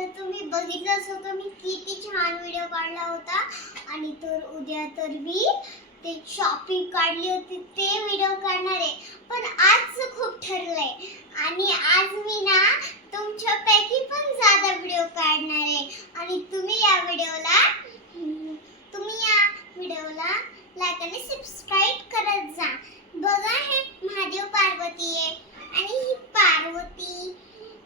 तर तुम्ही बघितलंच होतं मी किती छान व्हिडिओ काढला होता. आणि तर उद्या तर मी ते शॉपिंग काढली होती ते व्हिडिओ काढणार आहे. पण आज खूप ठरलंय. आणि आज मी ना तुमच्यापैकी पण जादा व्हिडिओ काढणार आहे. आणि तुम्ही या व्हिडिओला तुम्ही या व्हिडिओला लाईक आणि सबस्क्राईब करत जा. बघा हे महादेव पार्वती आहे. आणि ही पार्वती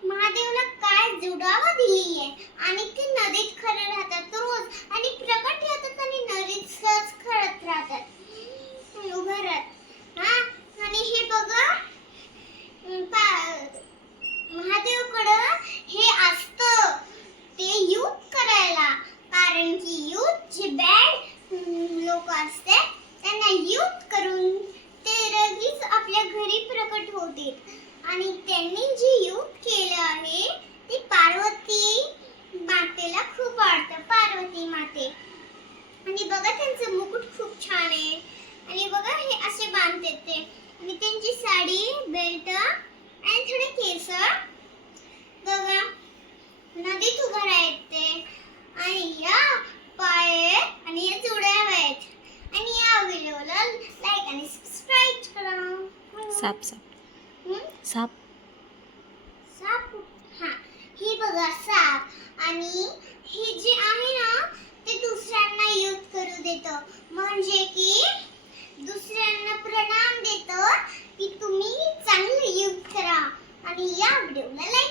महादेवला काय जुडावं नाहीये. आणि ते नदीत खरं राहतात रोज. आणि प्रकट राहतात आणि नदीत सहज खळत राहतात. उभं हा? आणि हे बघा. महादेवकडं हे असतं. ते युद्ध करायला. कारण की युद्ध जे बॅड लोक असते त्यांना युद्ध करून ते लगेच आपल्या घरी प्रकट होतील. आणि त्यांनी जे युद्ध केलं आहे ते पार्वती मातेला खूप आवडतं पार्वती माते आणि बघा त्यांचं मुकुट खूप छान आहे. आणि बघा हे असे बांधतात ते. आणि त्यांची साडी बेल्ट आणि थोडे केस. बघा नदीत उभं आहेत ते. आणि या पाय आणि या जुड्या आहेत. आणि या व्हिडिओला लाईक आणि सबस्क्राईब करा. साप साप? साप. साप? हा. हे बघा साप आणि हे जे आहे ना ते दुसऱ्यांना युद्ध करू म्हणजे की दुसऱ्यांना प्रणाम देतं की तुम्ही चांगलं युद्ध करा. आणि या व्हिडिओला